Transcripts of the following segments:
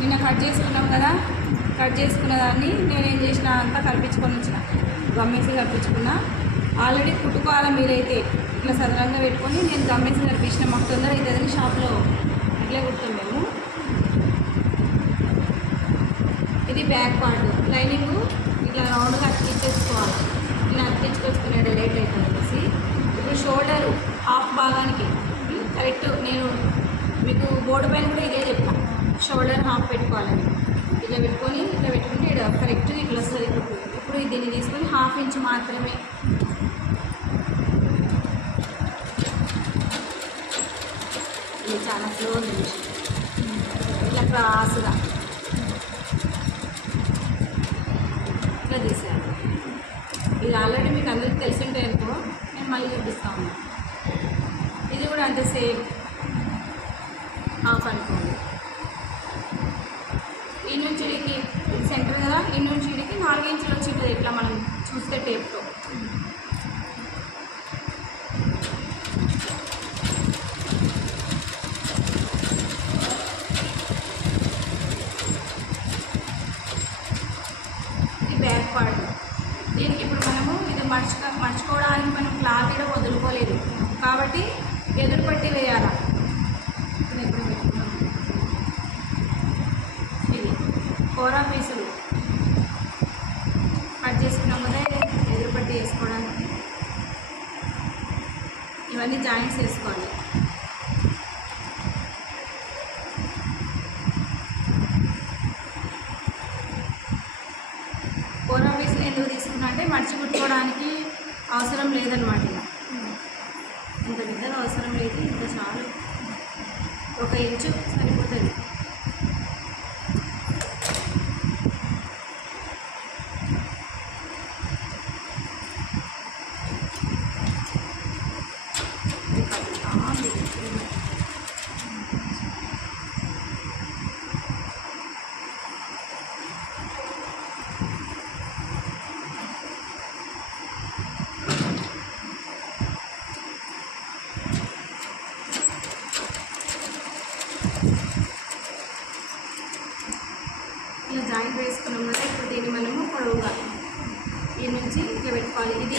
నిన్న కట్ చేసుకున్నాం కదా. కట్ చేసుకున్న దాన్ని నేను ఏం చేసిన అంతా కల్పించుకొని వచ్చిన. గమ్మేసి కల్పించుకున్నా. ఆల్రెడీ కుట్టుకోవాలి మీరైతే. ఇట్లా సదరంగా పెట్టుకొని నేను గమ్మేసి కల్పించిన. మాకు తొందర ఇది షాప్లో ఇట్లే కుడతాం మేము ఇది బ్యాక్ పార్ట్. లైనింగ్ ఇట్లా రౌండ్గా అతికించేసుకోవాలి నేను అతికించుకొచ్చుకునే లేట్ అవుతుంది అనేసి. ఇప్పుడు షోల్డర్ హాఫ్ భాగానికి. కరెక్ట్ నేను మీకు బోర్డు పైన కూడా ఇదే చెప్తాను షోల్డర్ హాఫ్ పెట్టుకోవాలండి ఇట్లా పెట్టుకొని ఇట్లా పెట్టుకుంటే ఇక్కడ కరెక్ట్ ఇట్లా వస్తుంది ఇప్పుడు ఇప్పుడు దీన్ని తీసుకొని హాఫ్ ఇంచ్ మాత్రమే. ఇది చాలా స్లో ఉంది. ఇట్లా క్రాస్గా. ఇట్లా తీసాను ఇది ఆల్రెడీ మీకు అందరికీ తెలిసి ఉంటే అనుకో నేను మళ్ళీ చూపిస్తాను ఇది కూడా అంతే సేమ్. హాఫ్ అనుకోండి ఈ నుంచి ఇడికి ఇది సెంటర్ కదా ఈ నుంచి ఇడికి నాలుగు ఇంచులు ఇట్లా మనం చూస్తే టేప్తో ఇది బ్యాక్ పార్ట్ దీనికి ఇప్పుడు మనము ఇది మర్చుక మర్చుకోవడానికి మనం క్లాత్ కూడా వదులుకోలేదు. కాబట్టి ఎదురు పట్టి వేయాలా? ఇప్పుడు పెట్టుకున్నాం ఇది. కోరా పీస్ ఇవన్నీ జాయింట్స్ వేసుకోవాలి కోరా పీసులు ఎందుకు తీసుకున్నా అంటే మడిచి కుట్టుకోవడానికి అవసరం లేదనమాట ఇంత పెద్దగా అవసరం లేదు ఇంత చాలు. ఒక ఇంచు సరిపోతుంది ఇది కలుపుతా ఉంది. ఇలా జాయింట్ వేసుకున్నాం కదా ఇప్పుడు దీన్ని మనము పొడవుగా ఈ నుంచి ఇట్లా పెట్టుకోవాలి ఇది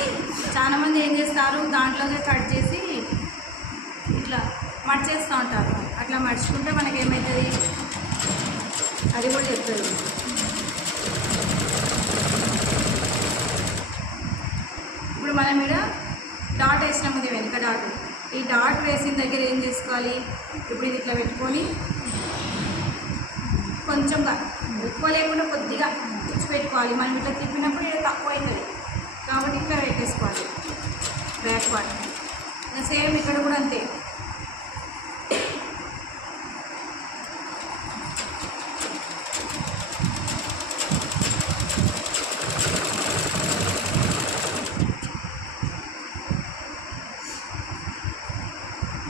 చాలా మంది ఏం చేస్తారు దాంట్లోనే కట్ చేసి ఇట్లా మడిచేస్తూ ఉంటారు మర్చిపోతే మనకి ఏమవుతుంది అది కూడా చెప్తుంది ఇప్పుడు మనం ఇక్కడ డాట్ వేసినాము ఇది వెనుక డాట్. ఈ డాట్ వేసిన దగ్గర ఏం చేసుకోవాలి? ఇప్పుడు ఇది ఇట్లా పెట్టుకొని కొంచెంగా ఎక్కువ లేకుండా కొద్దిగా తెచ్చి పెట్టుకోవాలి. మనం ఇట్లా తిప్పినప్పుడు ఇక్కడ తక్కువ అవుతుంది కాబట్టి ఇక్కడ పెట్టేసుకోవాలి. Back part. సేమ్ ఇక్కడ కూడా అంతే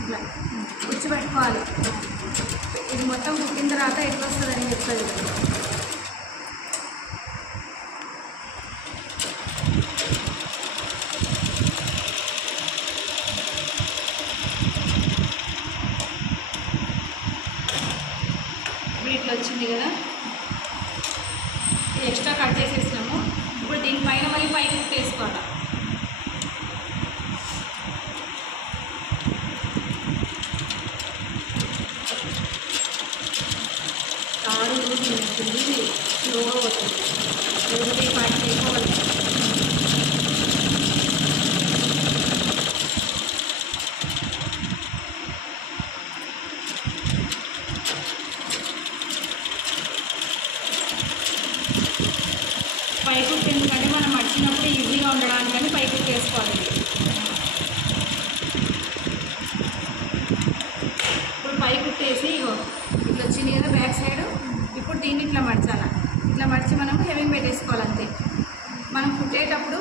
ఇట్లా కూర్చోబెట్టుకోవాలి ఇది మొత్తం కుట్టిన తర్వాత ఎట్లా వస్తుందని చెప్తుంది ఇప్పుడు ఇట్లా వచ్చింది కదా? ఎక్స్ట్రా కట్ చేసేసినాము. ఇప్పుడు దీనిపైన మళ్ళీ పైకి వేసుకోవాలి తాడు ఉంటుంది స్లోగా పోతుంది పాటు చేసుకోవాలి పైకి ఎందుకంటే మనం మడిచినప్పుడు ఈజీగా ఉండడానికని పైకి వేసుకోవాలి ఇప్పుడు పై కుట్టేసి ఇగో ఇట్లా వచ్చింది కదా బ్యాక్ సైడ్ ఇప్పుడు దీన్ని ఇట్లా మడచాల ఇట్లా మడిచి మనం హెవీ పెట్టేసుకోవాలి అంతే మనం కుట్టేటప్పుడు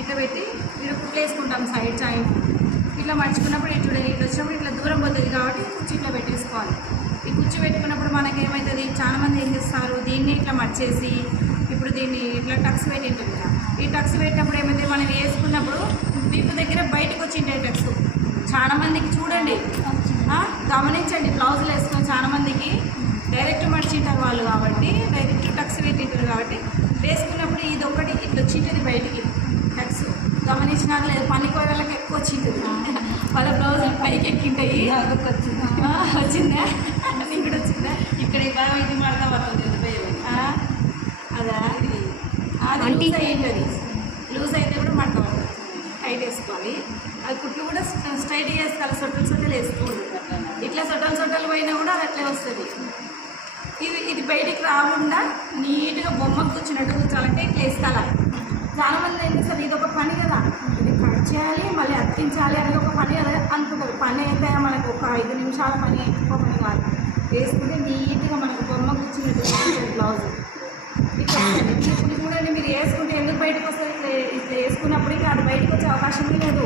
ఇట్లా పెట్టి ఇట్లా కుట్లేసుకుంటాం సైడ్ జాయింట్ ఇట్లా మడుచుకున్నప్పుడు ఇట్లా ఇట్లా వచ్చినప్పుడు ఇట్లా దూరం పోతుంది కాబట్టి కుర్చీ ఇట్లా పెట్టేసుకోవాలి. ఈ కుర్చీ పెట్టుకున్నప్పుడు మనకి ఏమవుతుంది చాలామంది ఏం చేస్తారు? దీన్ని ఇట్లా మడిచేసి ఇప్పుడు దీన్ని ఇట్లా టక్స్ పెట్టి ఉంటుంది కదా. ఈ టక్స్ పెట్టినప్పుడు ఏమైతే మనం వేసుకున్నప్పుడు వీపు దగ్గర బయటకు వచ్చింటాయి టక్స్. చాలామందికి చూడండి. గమనించండి బ్లౌజులు వేసుకొని చాలామందికి డైరెక్ట్ మడిచింటారు వాళ్ళు కాబట్టి డైరెక్ట్ కాబట్టి వేసుకున్నప్పుడు ఇది ఒకటి ఇట్లా వచ్చింటుంది బయటికి టక్స్ గమనించినా లేదు పనికి వాళ్ళకి ఎక్కువ వచ్చింటుంది వాళ్ళ బ్లౌజ్ పైకి ఎక్కింటాయి. వచ్చింది ఆ, వచ్చిందా? నీకు కూడా వచ్చిందా? ఇక్కడ భాగం ఇది మడత పడుతుంది అదా? అది అంటే- లూజ్ అయితే కూడా మంట పడుతుంది. టైట్ వేసుకోవాలి. అది కుట్లు కూడా స్ట- స్ట్రైట్ వేసుకోవాలి. సొట్టలు సొట్టలు వేసుకోవాలి ఇట్లా సొట్టలు సొట్టలు పోయినా కూడా అది అట్లే వస్తుంది. బయటికి రాకుండా నీట్గా బొమ్మ కూర్చున్నట్టు కూర్చోాలంటే ఇట్లా వేసుకోవాలి. చాలా మంది ఏం చేస్తారు ఇది ఒక పని కదా. ఇది కట్ చేయాలి మళ్ళీ అతికించాలి అనేది ఒక పని కదా అనుకుంటారు. పని అయితే మనకు ఒక ఐదు నిమిషాల పని ఎక్కువ పని కాదు. వేసుకుంటే నీట్గా మనకు బొమ్మ కూర్చున్నట్టు బ్లౌజ్. ఇప్పుడు చూడండి మీరు వేసుకుంటే ఎందుకు బయటకు వస్తుంది ఇట్లా వేసుకున్నప్పుడు అది బయటకు వచ్చే అవకాశం లేదు.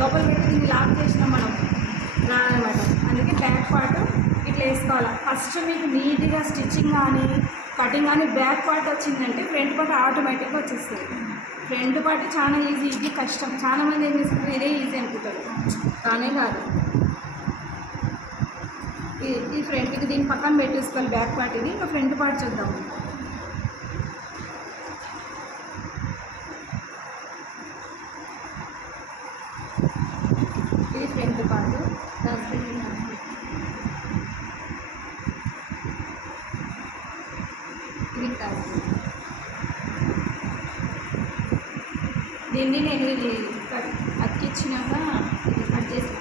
లోపల పెట్టి దీన్ని లాక్ చేసినాం మనం. రానమాట అందుకే బ్యాక్ పార్ట్ వేసుకోవాలి? ఫస్ట్ మీకు నీట్గా స్టిచ్చింగ్ కానీ కటింగ్ కానీ బ్యాక్ పార్ట్ వచ్చిందంటే ఫ్రంట్ పార్ట్ ఆటోమేటిక్గా వచ్చేస్తుంది. ఫ్రంట్ పార్ట్ చాలా ఈజీ ఇది కష్టం. చాలా మంది ఏం చేస్తారు? ఇదే ఈజీ అనుకుంటారు. కానీ కాదు. ఈ- ఈ ఫ్రంట్కి దీని పక్కన పెట్టేసుకోవాలి బ్యాక్ పార్ట్ ఇది ఇంకా ఫ్రంట్ పార్ట్ చూద్దాం ఇది ఫ్రంట్ పార్ట్ ఇది కాదు దీన్ని నేను ఇది కట్ అతికిచ్చినాక కట్ చేసి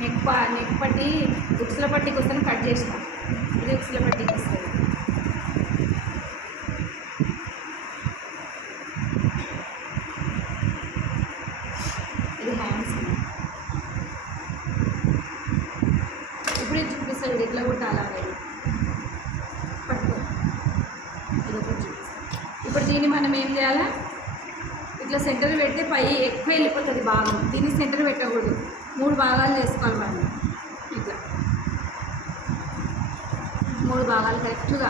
నెక్ నెక్ పట్టి ఉక్సుల పట్టి కోసం కట్ చేసిన ఇది ఉక్సుల పట్టి వస్తుంది ఇది హ్యాండ్స్ ఇప్పుడు ఇది చూపిస్తాడు ఇది ఎట్లా కుట్టాలి అనేది పట్టుకో ఇది ఒకటి చూపిస్తాను ఇప్పుడు దీన్ని మనం ఏం చేయాలా ఇట్లా సెంటర్ పెడితే పై ఎక్కువ వెళ్ళిపోతుంది భాగం దీన్ని సెంటర్ పెట్టకూడదు మూడు భాగాలు చేసుకోవాలి మనం ఇట్లా మూడు భాగాలు కరెక్ట్గా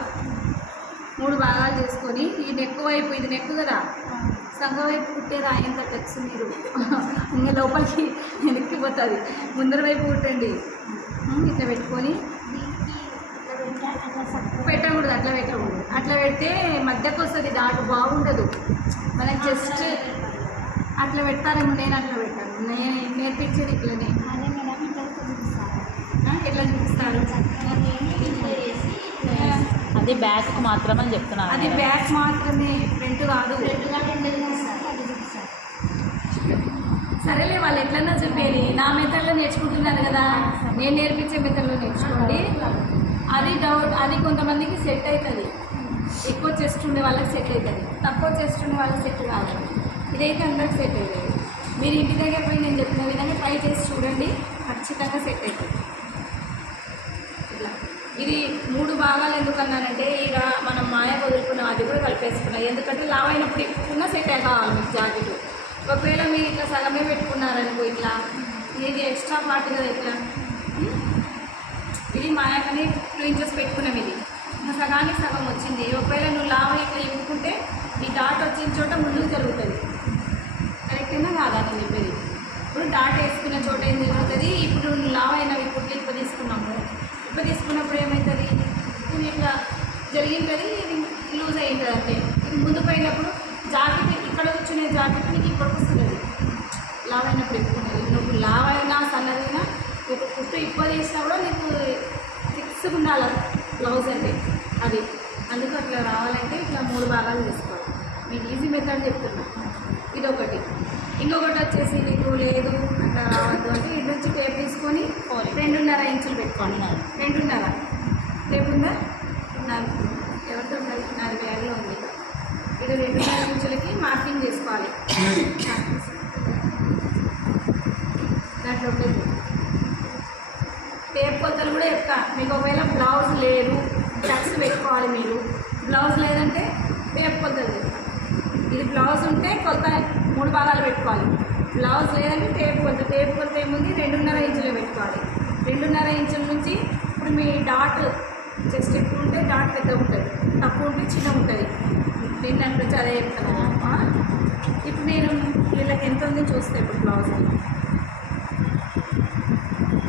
మూడు భాగాలు చేసుకొని ఈ నెక్ వైపు ఇది నెక్ కదా? సంఘ వైపు కుట్టేది ఆయన కట్టచ్చు మీరు. ఇంకా లోపలికి వెనక్కి పోతుంది. ముందర వైపు కుట్టండి. ఇట్లా పెట్టుకొని. పెట్టకూడదు అట్లా పెట్టకూడదు. అట్లా పెడితే మధ్యకు వస్తుంది దాటు బాగుండదు. మనకి జస్ట్ అట్లా పెడతారేమో నేను అట్లా పెట్టాను నేను నేర్పించేది ఇట్లనే. ఎట్లా చూపిస్తారు? అది బ్యాక్ మాత్రం అని చెప్తున్నాను అది. బ్యాక్ మాత్రమే ఫ్రంట్ కాదు. సరేలే వాళ్ళు ఎట్లన్నా చెప్పేది. నా మెథడ్లో నేర్చుకుంటున్నారు కదా. నేను నేర్పించే మెథడ్లో నేర్చుకోండి. అది డౌట్ అది కొంతమందికి సెట్ అవుతుంది. ఎక్కువ చెస్ట్ ఉండే వాళ్ళకి సెట్ అవుతుంది. తక్కువ చెస్ట్ ఉండే వాళ్ళకి సెట్ కాదు. ఇదైతే అందరికి సెట్ అవుతుంది. మీరు ఇంటి దగ్గర పోయి నేను చెప్పిన విధంగా ట్రై చేసి చూడండి. ఖచ్చితంగా సెట్ అవుతుంది. ఇది మూడు భాగాలు ఎందుకన్నానంటే ఇక మనం మాయ వదులుకున్నాం అది కూడా కలిపేసుకున్నాం. ఎందుకంటే లావ్ అయినప్పుడు ఎక్కువ సెట్ కావాలి మీకు జాకెట్? ఒకవేళ మీరు ఇట్లా సగమే పెట్టుకున్నారనుకో ఇట్లా ఇది ఎక్స్ట్రా పార్ట్ కదా ఇట్లా? ఇది మాయకని టూ ఇంచెస్ పెట్టుకున్నాం ఇది. సగానికి సగం వచ్చింది. ఒకవేళ నువ్వు లావ ఇట్లా ఇప్పుకుంటే ఈ డాట్ వచ్చిన చోట ముందుకు జరుగుతుంది. కరెక్టేనా కాదా నేను చెప్పేది? ఇప్పుడు డాట్ వేసుకున్న చోట ఏం జరుగుతుంది ఇప్పుడు నువ్వు లావ్ అయినవి ఇప్పుడు ఇప్ప తీసుకున్నాము ఇప్ప తీసుకున్నప్పుడు ఏమవుతుంది ఇది ఇట్లా జరిగింటుంది? ఇది లూజ్ అయి ఉంటుంది అంటే ఇది ముందు పోయినప్పుడు జాకెట్ ఇక్కడ కూర్చునే జాకెట్ నీకు ఇప్పటికి వస్తుంది. లావ్ అయినప్పుడు ఎక్కువ నువ్వు లావ్ అయినా సన్నదైనా ఒక కుట్టు ఎక్కువ చేసినా కూడా నీకు ఫిక్స్గా ఉండాలి బ్లౌజ్ అంటే అది. అందుకు అట్లా రావాలంటే ఇట్లా మూడు భాగాలు చేసుకోవాలి. మీకు ఈజీ మెథడ్ చెప్తున్నా. ఇది ఒకటి ఇంకొకటి వచ్చేసి నీకు లేదు అట్లా రావద్దు అంటే రెండున్నర ఇంచులు పెట్టుకోండి. రెండున్నర. టేప్ నాలుగు ఎవరితో ఉండాలి నాలుగు బ్యాగ్లో ఉంది. ఇది రెండున్నర ఇంచులకి మార్కింగ్ చేసుకోవాలి. దాంట్లో ఉండదు. టేప్ కొత్తలు కూడా చెప్తా. మీకు ఒకవేళ బ్లౌజ్ లేదు టక్స్ పెట్టుకోవాలి మీరు. బ్లౌజ్ లేదంటే టేప్ కొత్తలు చెప్తా. ఇది బ్లౌజ్ ఉంటే కొత్త మూడు భాగాలు పెట్టుకోవాలి. బ్లౌజ్ లేదంటే టేప్ కొత్త టేప్ కొత్త ఏముంది? రెండున్నర ఇంచులే పెట్టుకోవాలి. రెండున్నర ఇంచుల నుంచి ఇప్పుడు మీ డాట్ జస్ట్ ఎక్కువ ఉంటే డాట్ పెద్ద ఉంటుంది తక్కువ ఉంటే చిన్న ఉంటుంది. నేను దాని గురించి అదే చెప్తాను. ఇప్పుడు నేను వీళ్ళకి ఎంత ఉంది చూస్తే ఇప్పుడు బ్లౌజ్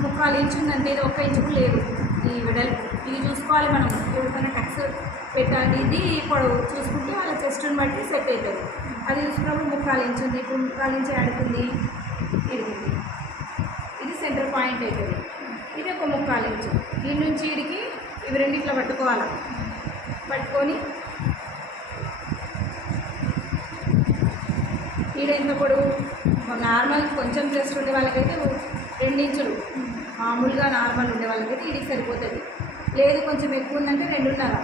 ముక్కాలు ఇంచు ఉందంటే ఇది ఒక్క ఇంచుకు లేదు. ఈ వెడల్పు. ఇది చూసుకోవాలి మనం. ఎవరికైనా టక్స్ పెట్టాలి ఇది పొడవు చూసుకుంటే వాళ్ళ చెస్ట్ని బట్టి సెట్ అవుతుంది. అది చూసుకున్నప్పుడు ముక్కాలు ఇంచు ఉంది ఇప్పుడు ముక్కాలు ఇంచు అడుగుతుంది ఇది. సెంటర్ పాయింట్ అవుతుంది. ఇది ఒక ముక్కాలు ఇంచు ఈ నుంచి ఇడికి ఇవి రెండు ఇట్లా పట్టుకోవాలి? పట్టుకొని ఈడ ఎంత పొడవు నార్మల్ కొంచెం చెస్ట్ ఉండే వాళ్ళకైతే రెండు ఇంచులు మామూలుగా నార్మల్ ఉండే వాళ్ళకైతే ఇది సరిపోతుంది. లేదు కొంచెం ఎక్కువ ఉందంటే రెండున్నర.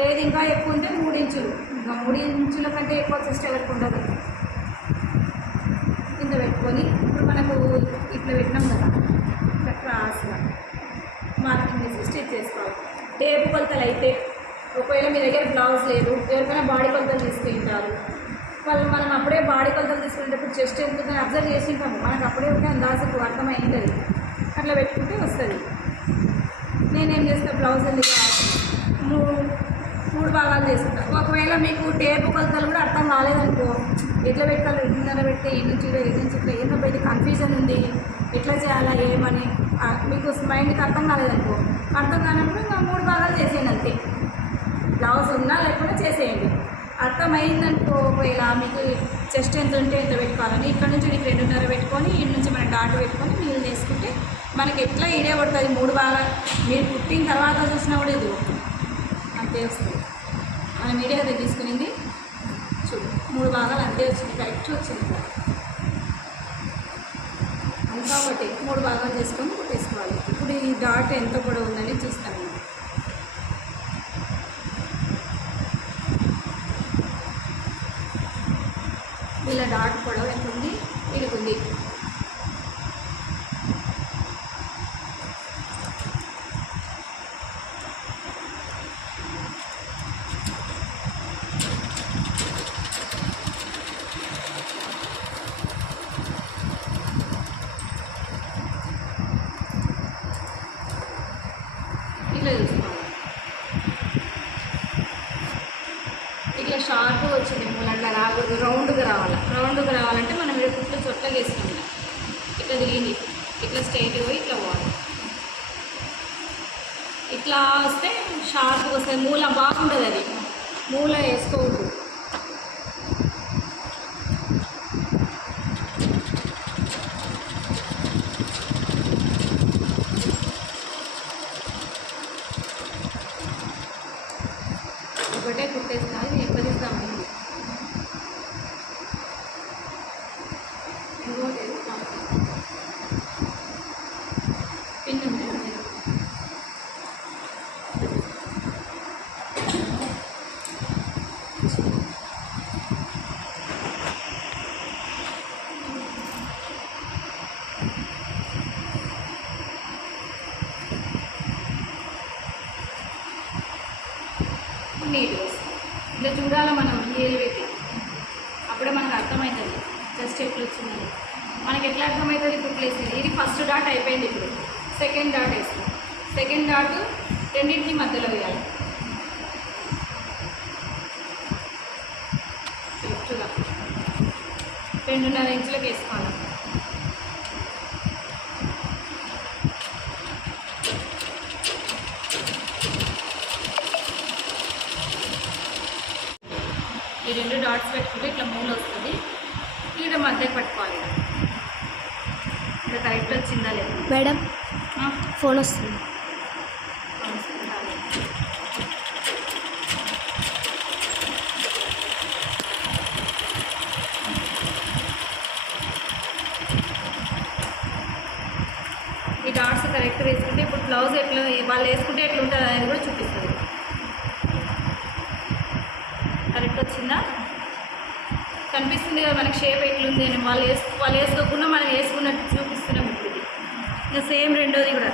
లేదు ఇంకా ఎక్కువ ఉంటే మూడు ఇంచులు ఇంకా మూడు ఇంచుల కంటే ఎక్కువ చెస్ట్ ఎవరికి ఉండదు. కింద పెట్టుకొని ఇప్పుడు మనకు ఇట్లా పెట్టినాం కదా. ఇట్లా మార్కింగ్ చేసి స్టిచ్ చేసుకోవాలి. టేపు కొలతలు అయితే ఒకవేళ మీ దగ్గర బ్లౌజ్ లేదు ఎవరికైనా బాడీ కొలతలు తీసుకుంటారు వాళ్ళు మనం అప్పుడే బాడీ కొలతలు తీసుకునేటప్పుడు చెస్ట్ ఎంత అబ్జర్వ్ చేసింటాము. మనకు అప్పుడే ఉంటే అందాజకు అర్థమైంటుంది. అట్లా పెట్టుకుంటే వస్తుంది. నేనేం చేస్తాను బ్లౌజ్ ఎందుకు మూడు మూడు భాగాలు చేసుకుంటాను ఒకవేళ మీకు టేపు కొలతలు కూడా అర్థం కాలేదనుకో ఎట్లా పెట్టాలి రెండున్నర పెడితే ఎన్ని నుంచి ఇక్కడ, ఈ నుంచి ఇక్కడ ఏంటో కన్ఫ్యూజన్ ఉంది. ఎట్లా చేయాలా ఏమని? మీకు మైండ్కి అర్థం కాలేదనుకో అర్థం కానప్పుడు ఇంకా మూడు భాగాలు చేసేయండి అంతే. బ్లౌజ్ ఉన్నా లేకుండా చేసేయండి. అర్థమైందనుకో ఒకవేళ మీకు చెస్ట్ ఎంత ఉంటే ఎంత పెట్టుకోవాలని. ఇక్కడ నుంచి మీకు రెండున్నర పెట్టుకొని ఇటు నుంచి మనం డాట్ పెట్టుకొని నీళ్ళు చేసుకుంటే మనకి ఎట్లా ఇడే పడుతుంది? మూడు భాగాలు. మీరు పుట్టిన తర్వాత చూసినా కూడా ఇది అంతే వస్తుంది. మనం మీడియా దగ్గర తీసుకునింది. చూడు మూడు భాగాలు అంతే వచ్చింది. కరెక్ట్ వచ్చింది. కాబట్టి మూడు భాగాలు చేసుకొని కుట్టేసుకోవాలి ఇప్పుడు ఈ డాట్ ఎంత పొడవు ఉందని చూస్తాను. ఇలా డాట్ పొడవు ఎంత ఉంది ఇడుకుంది ఇట్లా చూసుకోవాలి ఇట్లా షార్ప్ వచ్చింది మూల అట్లా రాకూడదు రౌండ్గా రావాలి రావాలంటే మనం ఇక్కడ కుట్లు చొట్టగా వేసుకుంటాం ఇట్లా తిరిగింది. ఇట్లా స్ట్రైట్ పోయి ఇట్లా పోవాలి. ఇట్లా వస్తే షార్ప్గా వస్తుంది. మూల బాగుంటుంది అది. మూల వేసుకోవద్దు ఒకటే కుట్టేసిన ఇది ఎప్పటిస్తాము ఇంకోటి వేస్తాం. పిన్ ఉంది కదా. నీట్గా వస్తుంది ఇట్లా చూడాలి మనం ఏలు పెట్టి అప్పుడే మనకు అర్థమవుతుంది జస్ట్ ఎట్లా వచ్చిందని. మనకి ఎట్లా అర్థమవుతుంది ఇప్పుడు ప్లేస్ ఇది ఫస్ట్ డాట్ అయిపోయింది ఇప్పుడు. సెకండ్ డాట్ వేస్తాం. సెకండ్ డాట్ రెండింటిని మధ్యలో వేయాలి. రెండున్నర ఇంచులకు వేసుకోవాలి. డాట్స్ పెట్టుకుంటే ఇట్లా మూల వస్తుంది. ఈడ మధ్యకి పట్టుకోవాలి. ఇక్కడ కరెక్ట్ వచ్చిందా లేదా? మేడం ఫోన్ వస్తుంది? ఈ డాట్స్ కరెక్ట్ వేసుకుంటే ఇప్పుడు బ్లౌజ్ ఎట్లా వాళ్ళు వేసుకుంటే ఎట్లా ఉంటుంది అనేది కూడా చూపిస్తుంది. కరెక్ట్ వచ్చిందా? కనిపిస్తుంది కదా మనకి షేప్ ఎట్లుంది అని. వాళ్ళు వేసు వాళ్ళు వేసుకోకుండా మనం వేసుకున్నట్టు చూపిస్తున్నాం ఇప్పుడు ఇంకా సేమ్ రెండోది కూడా.